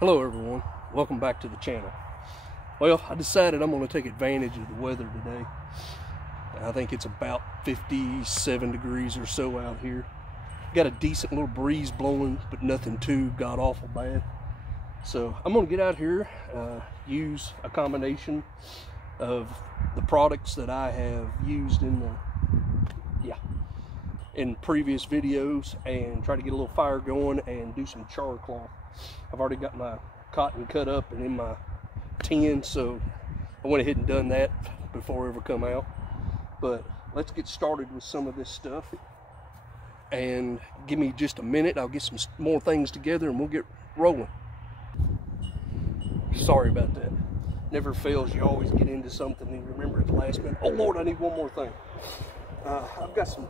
Hello everyone, welcome back to the channel. Well, I decided I'm going to take advantage of the weather today. I think it's about 57 degrees or so out here. Got a decent little breeze blowing, but nothing too god-awful bad. So I'm going to get out here, use a combination of the products that I have used in previous videos and try to get a little fire going and do some char-cloth. I've already got my cotton cut up and in my tin, so I went ahead and done that before I ever come out. But let's get started with some of this stuff, and give me just a minute. I'll get some more things together and we'll get rolling. Sorry about that. Never fails, you always get into something and you remember at the last minute. Oh Lord, I need one more thing. I've got some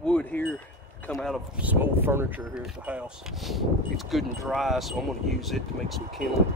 wood here come out of some old furniture here at the house. It's good and dry, so I'm going to use it to make some kindling.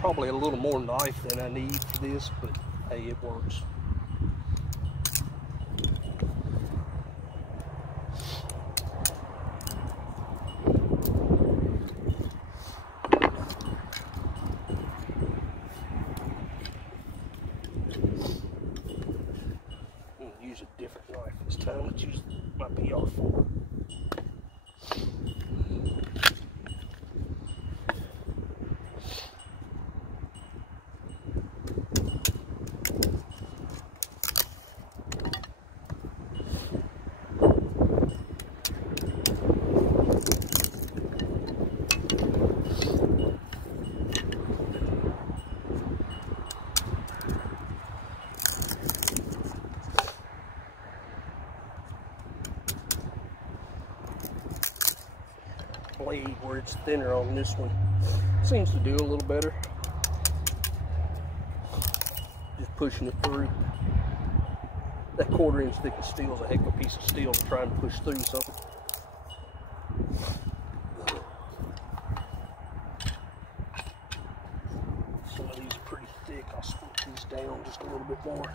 Probably a little more knife than I need for this, but hey, it works. Use a different knife this time. Let's use my PR4. Blade where it's thinner on this one seems to do a little better. Just pushing it through. That 1/4 inch thick of steel is a heck of a piece of steel to try and push through something. Some of these are pretty thick. I'll split these down just a little bit more.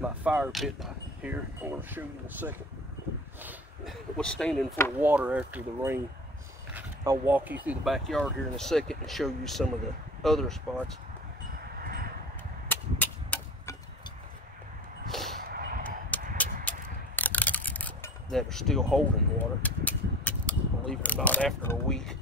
My fire pit here, I'm going to show you in a second. It was standing full of water after the rain. I'll walk you through the backyard here in a second and show you some of the other spots. That are still holding water, believe it or not, after a week.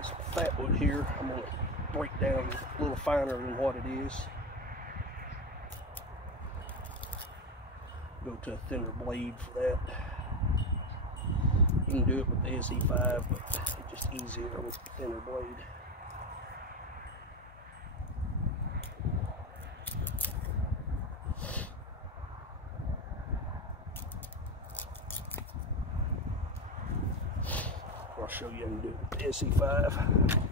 Some fat wood here. I'm going to break down a little finer than what it is. Go to a thinner blade for that. You can do it with the SE5, but it's just easier with a thinner blade. I'll show you how to do it with the SE5.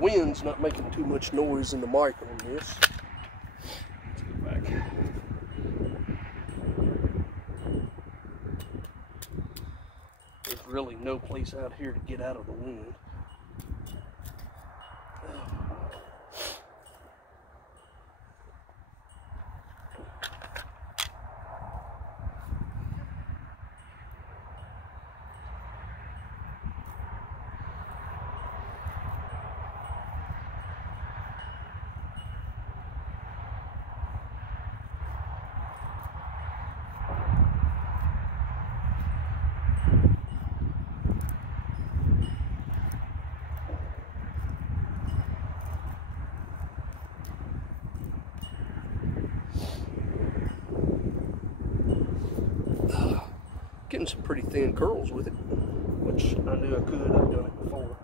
Wind's not making too much noise in the mic on this. Let's go back. There's really no place out here to get out of the wind. Getting some pretty thin curls with it, which I knew I could. I've done it before.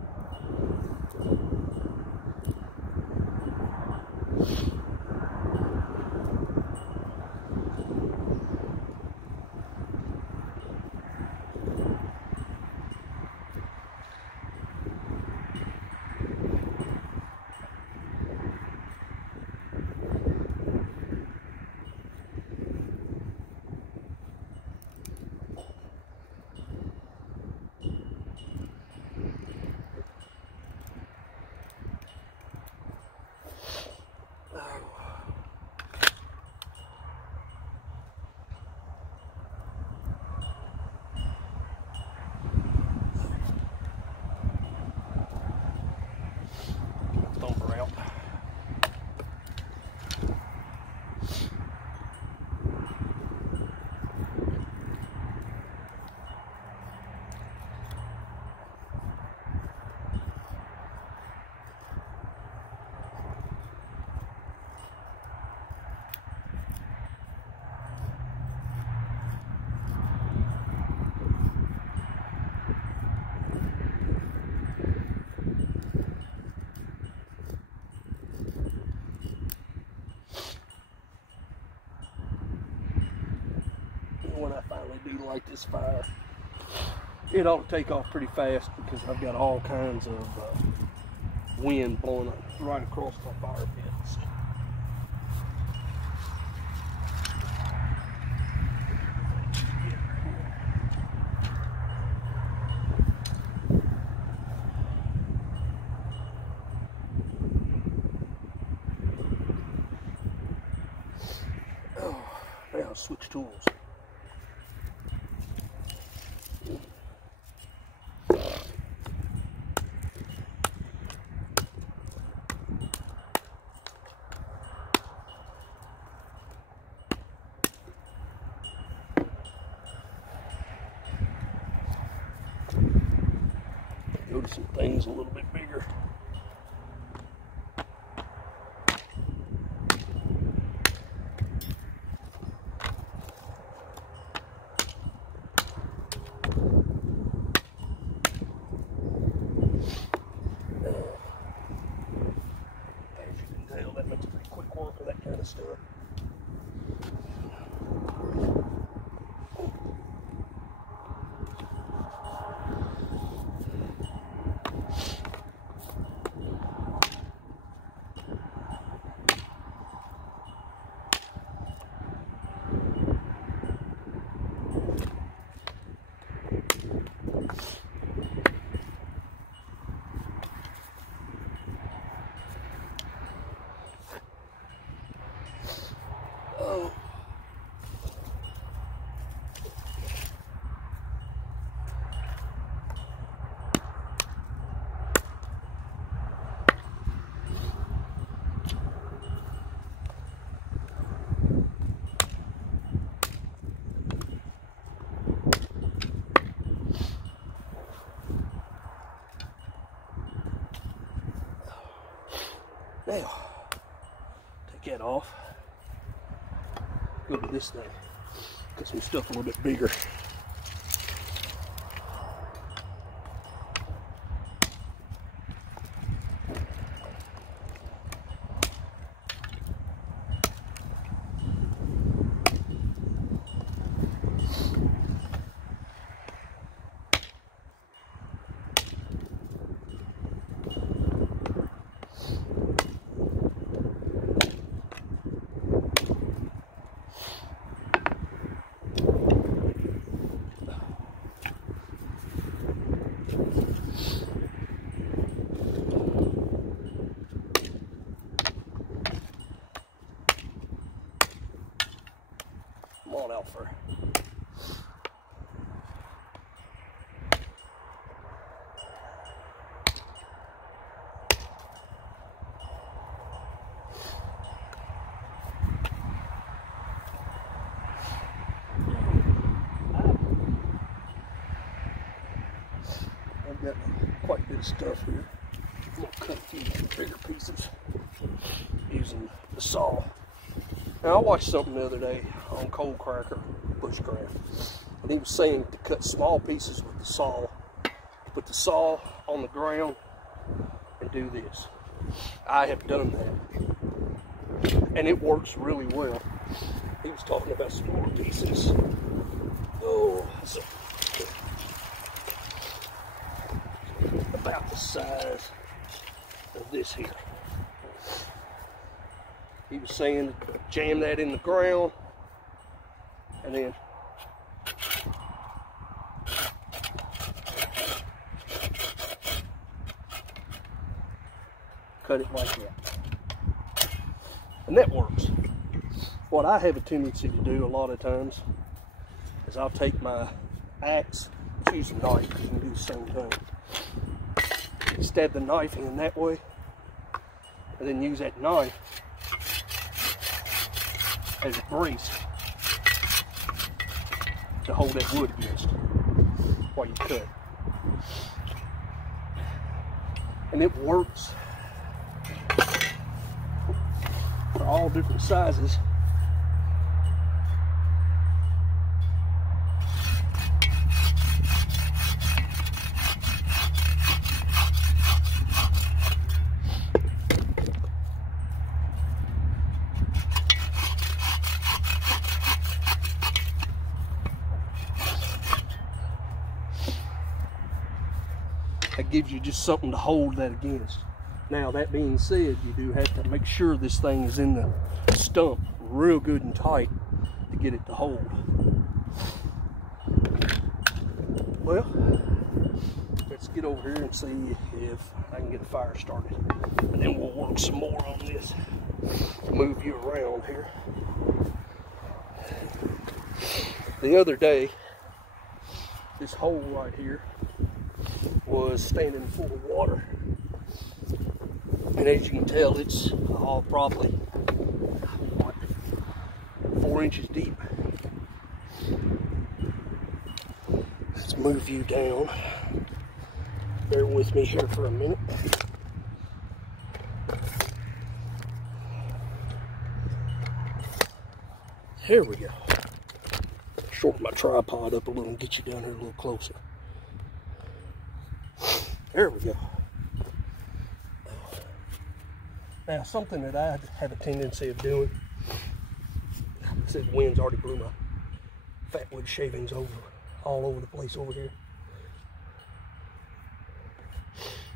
When I finally do light this fire, it ought to take off pretty fast because I've got all kinds of wind blowing right across my fire pits. Oh, now I'll switch tools. Go to some things a little bit bigger. As you can tell, that makes pretty quick work of that kind of stuff. Oh. Now, take that off. Go to this thing. Got some stuff a little bit bigger. On, Alfred. I've got quite a bit of stuff here. I'm going to cut a few bigger pieces using the saw. Now, I watched something the other day on Cold Cracker, Bushcraft, and he was saying to cut small pieces with the saw, put the saw on the ground, and do this. I have done that, and it works really well. He was talking about smaller pieces. Oh, so about the size of this here. He was saying jam that in the ground and then cut it like that. And that works. What I have a tendency to do a lot of times is I'll take my axe, use a knife, and do the same thing. Stab the knife in that way, and then use that knife as a brace to hold that wood against while you cut. And it works for all different sizes. That gives you just something to hold that against. Now, that being said, you do have to make sure this thing is in the stump real good and tight to get it to hold. Well, let's get over here and see if I can get a fire started. And then we'll work some more on this. Move you around here. The other day, this hole right here was standing full of water, and as you can tell, it's all probably what, 4 inches deep. Let's move you down. Bear with me here for a minute. Here we go. Shorten my tripod up a little and get you down here a little closer. There we go. Now, something that I have a tendency of doing, I said the wind's already blew my fat wood shavings all over the place over here.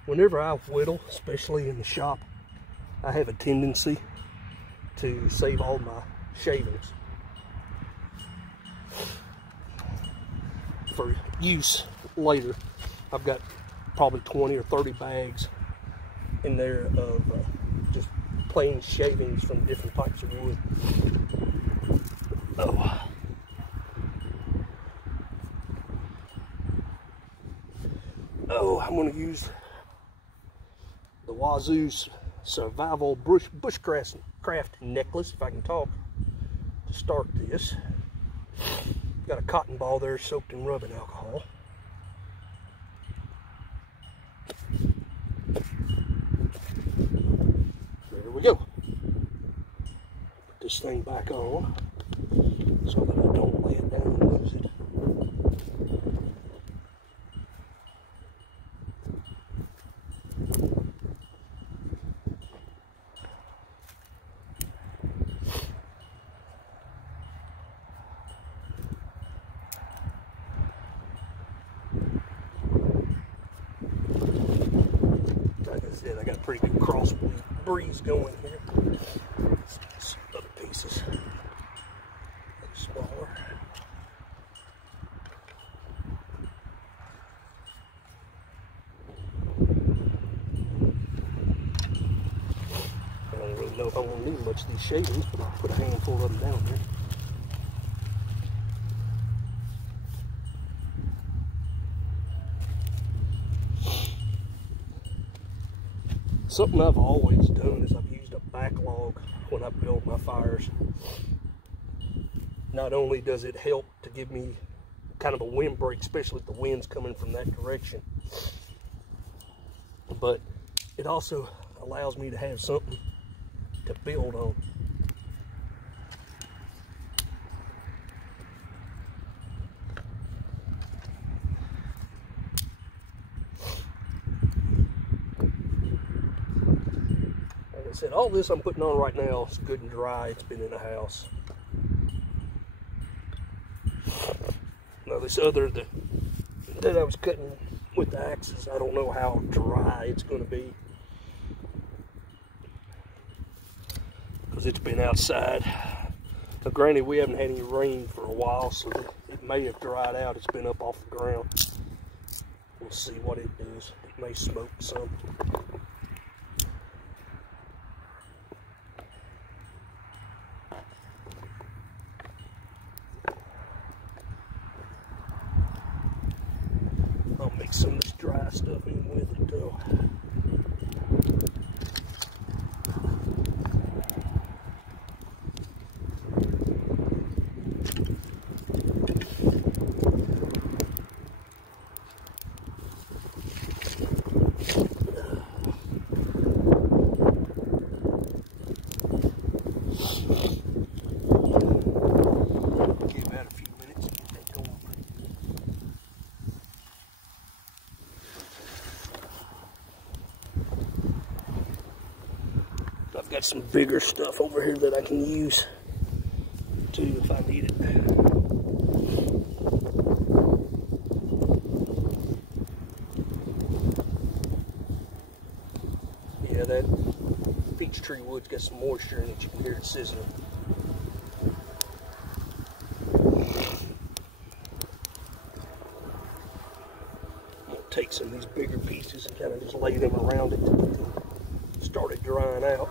Whenever I whittle, especially in the shop, I have a tendency to save all my shavings for use later. I've got probably 20 or 30 bags in there of just plain shavings from different types of wood. I'm going to use the Wazoo's Survival Bushcraft necklace, if I can talk, to start this. Got a cotton ball there soaked in rubbing alcohol. There this thing back on so that I don't lay it down and lose it. Like I said, I got a pretty good cross breeze going here. Let's get some other pieces. Smaller. I don't really know if I want to need much of these shavings, but I'll put a handful of them down here. Something I've always done is I've used a backlog when I build my fires. Not only does it help to give me kind of a windbreak, especially if the wind's coming from that direction, but it also allows me to have something to build on. Like I said, all this I'm putting on right now is good and dry. It's been in the house. Now this other that I was cutting with the axes, I don't know how dry it's going to be because it's been outside. Now granted, we haven't had any rain for a while, so it may have dried out. It's been up off the ground. We'll see what it does. It may smoke some. I'll mix some of this dry stuff in with it though. Give that a few minutes and get that going. I've got some bigger stuff over here that I can use too if I need it. Yeah, that peach tree wood's got some moisture in it. You can hear it sizzling. I'm gonna take some of these bigger pieces and kind of just lay them around it to get them started drying out.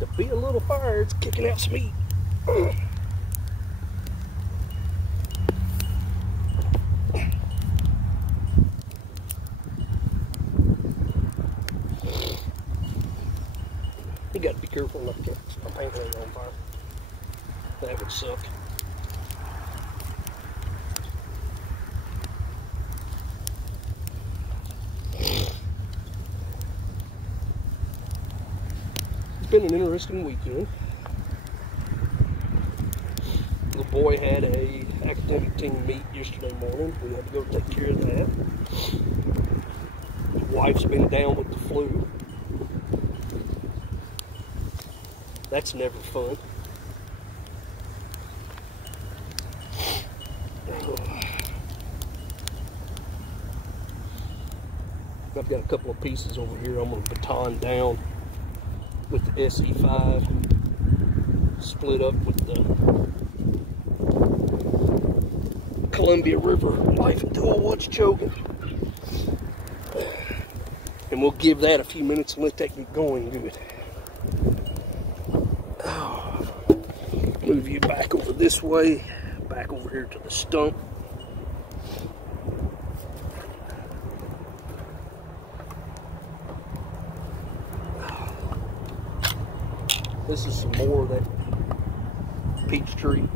To be a little fire, it's kicking out some heat. You got to be careful not to catch my paint leg on fire. That would suck. It's been an interesting weekend. The boy had a academic team meet yesterday morning. We had to go take care of that. His wife's been down with the flu. That's never fun. I've got a couple of pieces over here I'm going to baton down with the SE5, split up with the Columbia River Life Tool What's Choking. And we'll give that a few minutes and let that get going good. Move you back over this way, back over here to the stump. This is some more of that peach tree.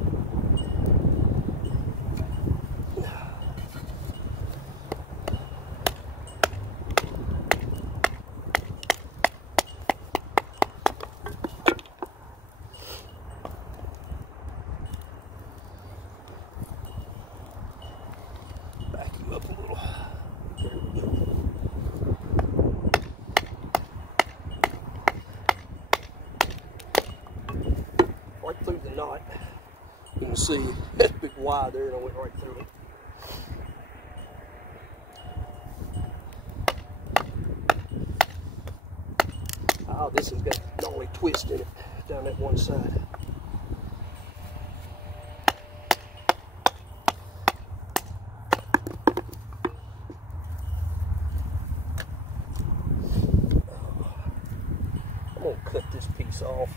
Back you up a little. Right through the knot. You can see that big Y there, and I went right through it. Oh, this has got a gnarly twist in it down that one side. I'm going to cut this piece off.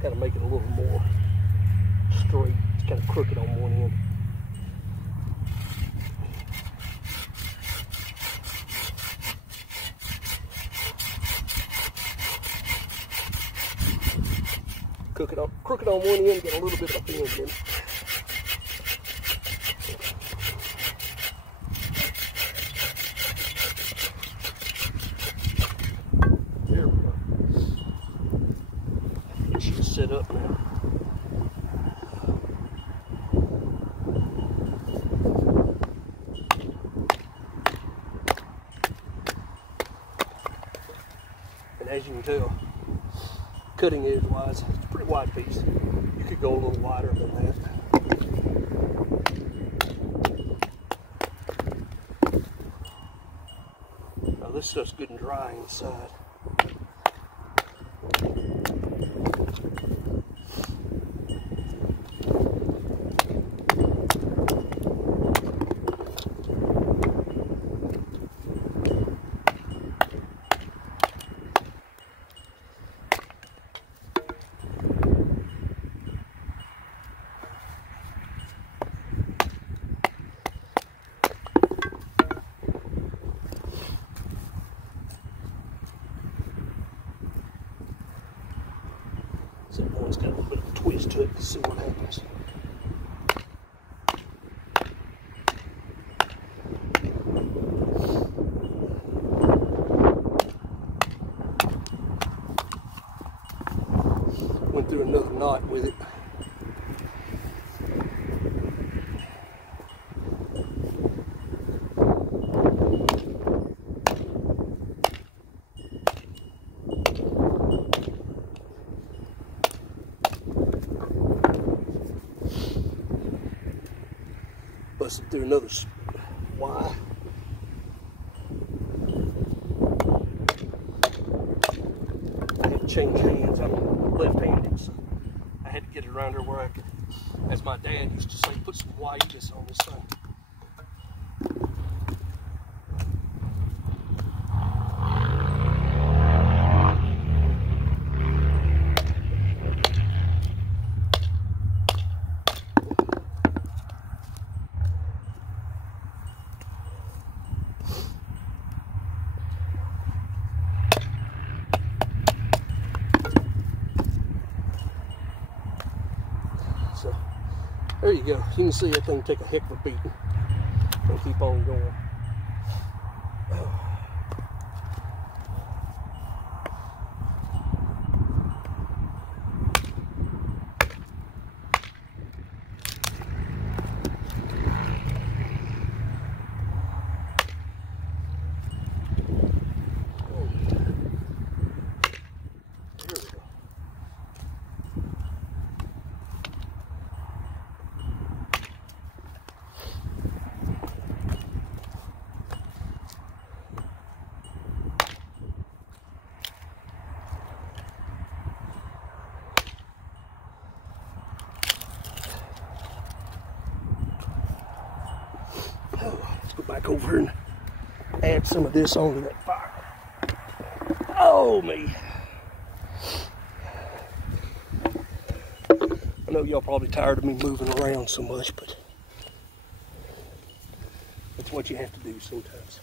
Got to make it a little more straight. It's kind of crooked on one end. Crooked on one end, get a little bit of a bend in it. There we go. It should set up now. And as you can tell, cutting edge wise, it's a pretty wide piece. You could go a little wider than that. Now this stuff's good and dry inside. So that one's got a little bit of a twist to it. Let's see what happens. Went through another knot with it. Busted through another Y. I had to change hands. I'm left-handed, so I had to get it around there where I could, as my dad used to say, put some Y-ness on this thing. So there you go. You can see that thing take a heck of a beating and keep on going. Let's go back over here and add some of this onto that fire. Oh, me. I know y'all probably tired of me moving around so much, but that's what you have to do sometimes.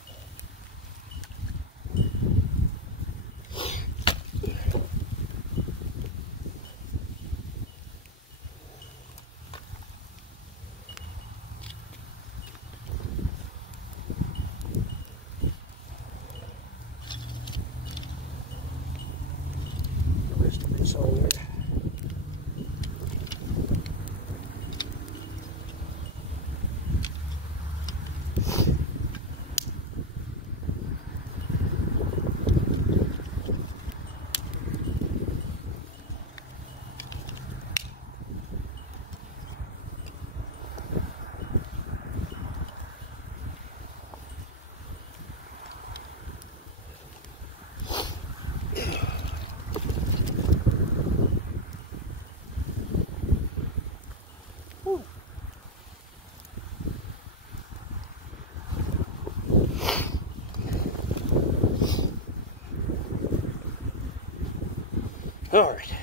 All right.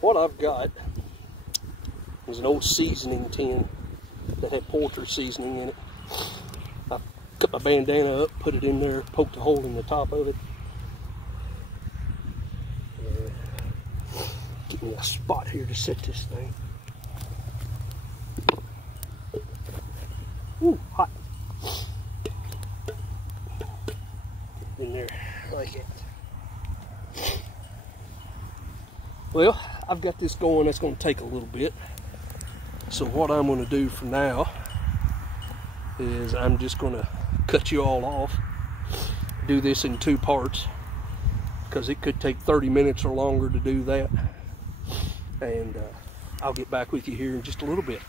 What I've got is an old seasoning tin that had poultry seasoning in it. I cut my bandana up, put it in there, poked a hole in the top of it. Get me a spot here to set this thing. Ooh, hot. In there, like that. Well, I've got this going. That's going to take a little bit. So what I'm going to do for now is I'm just going to cut you all off. Do this in 2 parts because it could take 30 minutes or longer to do that. And I'll get back with you here in just a little bit.